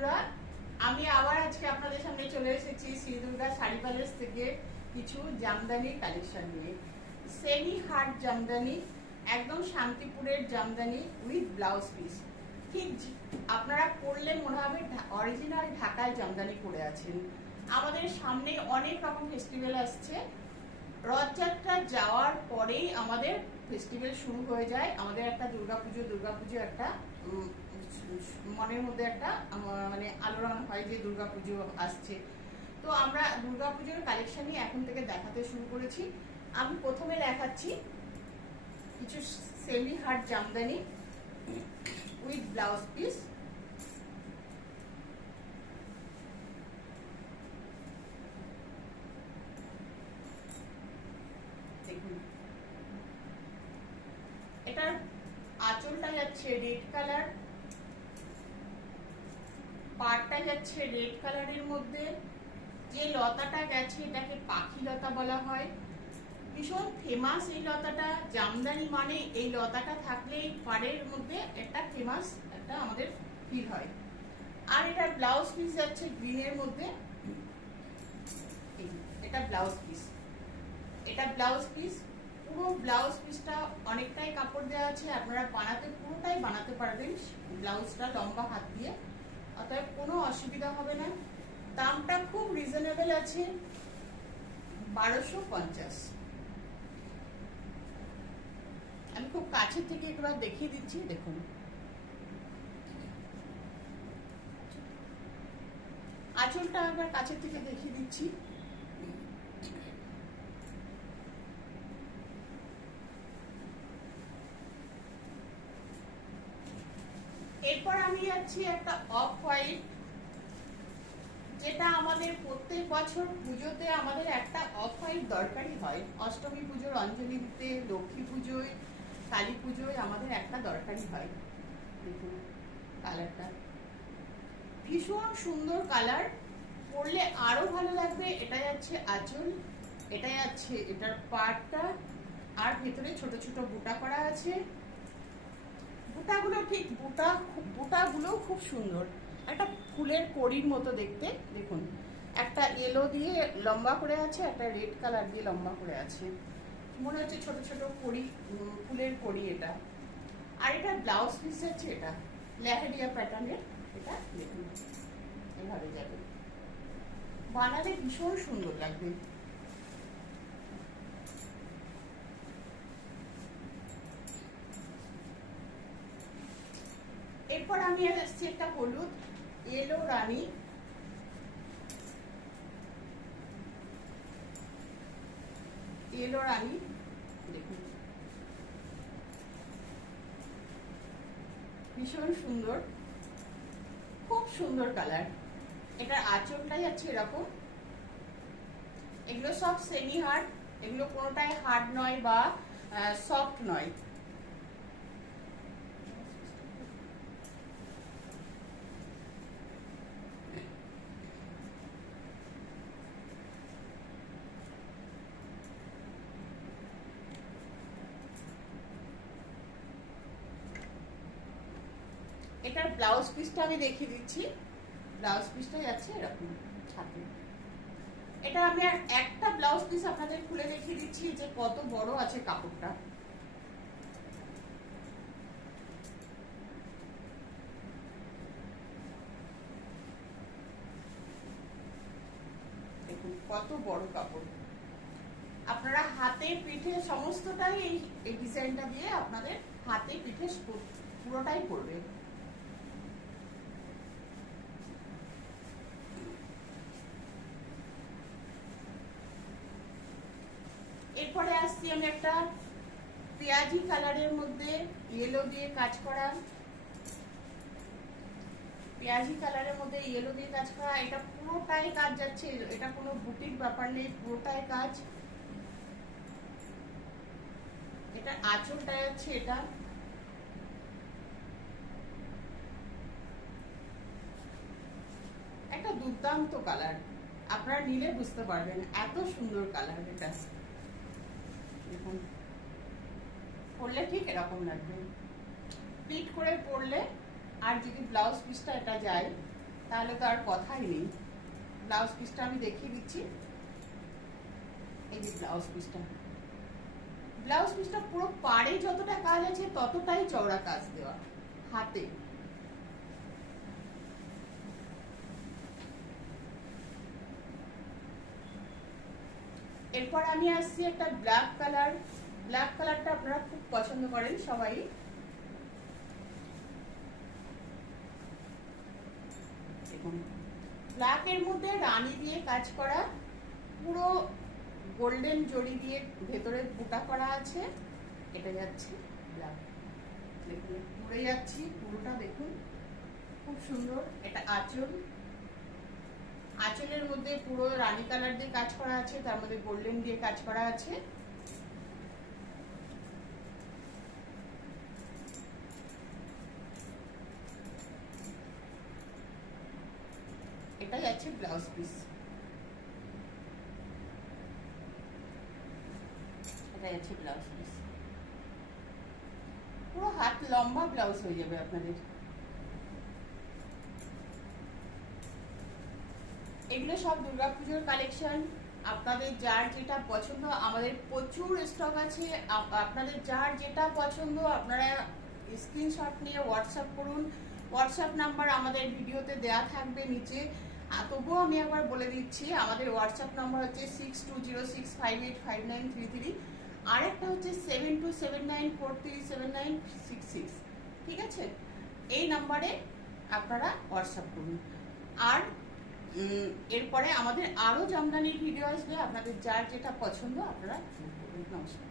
বন্ধুরা, আমি আবার আজকে আপনাদের সামনে চলে এসেছি শ্রী দুর্গা শাড়ি প্যালেস থেকে কিছু জামদানি কালেকশন নিয়ে। সেমি হার্ড জামদানি, একদম শান্তিপুরের জামদানি উইথ ব্লাউজ পিস। ঠিক আপনারা পরলে মনে হবে অরিজিনাল ঢাকায় জামদানি পরে আছেন। আমাদের সামনে অনেক রকম ফেস্টিভ্যাল আসছে। রথযাত্রা যাওয়ার পরেই আমাদের ফেস্টিভ্যাল শুরু হয়ে যায়। আমাদের একটা দুর্গাপুজো একটা মনের মধ্যে একটা মানে আলোড়ন হয় যে দুর্গাপুজো আসছে। তো আমরা দুর্গাপুজোর কালেকশনই এখন থেকে দেখাতে শুরু করেছি। আমি প্রথমে দেখাচ্ছি কিছু semi hard Jamdani with blouse piece. দেখুন, এটার আঁচলটা যাচ্ছে রেড কালার, পাড়টা যাচ্ছে রেড কালারের মধ্যে। যে লতাটা গেছে এটাকে পাখি লতা বলা হয়। ভীষণ ফেমাস এই লতাটা। জামদানি মানে এই লতাটা থাকলে পাড়ের মধ্যে একটা ফেমাস একটা আমাদের ফিল হয়। আর এটা ব্লাউজ পিস যাচ্ছে গ্রিনের মধ্যে। এটা ব্লাউজ পিস, এটা ব্লাউজ পিস। পুরো ব্লাউজ পিসটা অনেকটাই কাপড় দেওয়া আছে, আপনারা পুরোটাই বানাতে পারবেন ব্লাউজটা লম্বা হাত দিয়ে, অতএব কোনো অসুবিধা হবে না। দামটা খুব রিজনেবল আছে, 1250। আমি খুব কাছে থেকে একবার দেখিয়ে দিচ্ছি, দেখুন। আঁচলটা একবার কাছে থেকে দেখিয়ে দিচ্ছি। এরপর আমি যাচ্ছি একটা অফ হোয়াইট, যেটা আমাদের প্রত্যেক বছর পুজোতে আমাদের একটা অফ হোয়াইট দরকারই হয়। অষ্টমী পুজোর অঞ্জলি দিতে, লক্ষ্মী পুজোয়, কালী পুজোয় আমাদের একটা দরকারই হয়। দেখুন কালারটা ভীষণ সুন্দর কালার, পরলে আরো ভালো লাগবে। এটা যাচ্ছে আঁচল, এটা যাচ্ছে এটার পাড়টা, আর ভেতরে ছোট ছোট বুটা করা আছে। বুটাগুলো ঠিক বুটাগুলো খুব সুন্দর, একটা ফুলের কড়ির মতো দেখতে। দেখুন, একটা ইয়েলো দিয়ে লম্বা করে আছে, একটা রেড কালার দিয়ে লম্বা করে আছে, মনে হচ্ছে ছোট ছোট কড়ি, ফুলের কড়ি এটা। আর এটা ব্লাউজ পিস যাচ্ছে, এটা লেহেরিয়া প্যাটার্নের। এটা দেখুন এভাবে যাবে, বানালে ভীষণ সুন্দর লাগবে। এরপর আমি আসছি একটা হলুদ ইয়েলো রানী, ইয়েলো রানী। দেখুন ভীষণ সুন্দর, খুব সুন্দর কালার। এটার আঁচলটা যাচ্ছে এরকম। এগুলো সব সেমি হার্ড, এগুলো কোনোটাই হার্ড নয় বা সফট নয়। এটার ব্লাউজ পিসটা আমি দেখিয়ে দিচ্ছি। ব্লাউজ পিসটা যাচ্ছে এরকম হাতে। এটা আমি আর একটা ব্লাউজ পিস আপনাদের খুলে দেখিয়ে দিচ্ছি যে কত বড় আছে কাপড়টা। দেখুন কত বড় কাপড়। আপনারা হাতে পিঠে সমস্তটাই এই ডিজাইনটা দিয়ে আপনাদের হাতে পিঠে পুরোটাই পড়বে। এরপরে আসছি আমি একটা পেঁয়াজি কালারের মধ্যে ইয়েলো দিয়ে কাজ করা, পেঁয়াজি কালারের মধ্যে ইয়েলো দিয়ে কাজ করা। এটা পুরোটাই কাজ যাচ্ছে, এটা কোনো বুটিক ব্যাপার নেই, পুরোটাই কাজ। এটা আঁচলটা যাচ্ছে এটা। একটা দুর্দান্ত কালার, আপনারা নিলে বুঝতে পারবেন এত সুন্দর কালার এটা। দেখুন পরলে ঠিক এরকম লাগবে, প্লিট করে পরলে। আর যদি ব্লাউজ পিসটা এটা যায় তাহলে তো আর কথাই নেই। ব্লাউজ পিসটা আমি দেখিয়ে দিচ্ছি। এই যে ব্লাউজ পিসটা, ব্লাউজ পিসটা পুরো পাড়ে যতটা কাজ আছে ততটাই চওড়া কাজ দেওয়া হাতে। এরপর আমি আসছি একটা ব্ল্যাক কালার। ব্ল্যাক কালারটা আপনারা খুব পছন্দ করেন সবাই। দেখুন, ব্ল্যাক এর মধ্যে রানী দিয়ে কাজ করা, পুরো গোল্ডেন জড়ি দিয়ে ভেতরে বুটা করা আছে। এটা যাচ্ছে ব্ল্যাক, দেখুন পুরে যাচ্ছি পুরোটা, দেখুন খুব সুন্দর। এটা আঁচল, আঁচলের মধ্যে পুরো রানী কালার দিয়ে কাজ করা আছে, তার মধ্যে গোল্ডেন দিয়ে কাজ করা আছে। এটা যাচ্ছে ব্লাউজ পিস, এটা যাচ্ছে ব্লাউজ পিস। পুরো হাত লম্বা ব্লাউজ হয়ে যাবে আপনাদের। এগুলো সব দুর্গাপুজোর কালেকশন। আপনাদের যার যেটা পছন্দ, আমাদের প্রচুর স্টক আছে। আপনাদের যার যেটা পছন্দ আপনারা স্ক্রিনশট নিয়ে হোয়াটসঅ্যাপ করুন। হোয়াটসঅ্যাপ নাম্বার আমাদের ভিডিওতে দেয়া থাকবে নিচে। তবুও আমি একবার বলে দিচ্ছি, আমাদের হোয়াটসঅ্যাপ নাম্বার হচ্ছে 6206585933, আর একটা হচ্ছে 7279437966। ঠিক আছে, এই নাম্বারে আপনারা হোয়াটসঅ্যাপ করুন। আর এরপরে আমাদের আরো জামদানির ভিডিও আসবে, আপনাদের যার যেটা পছন্দ আপনারা নমস্কার।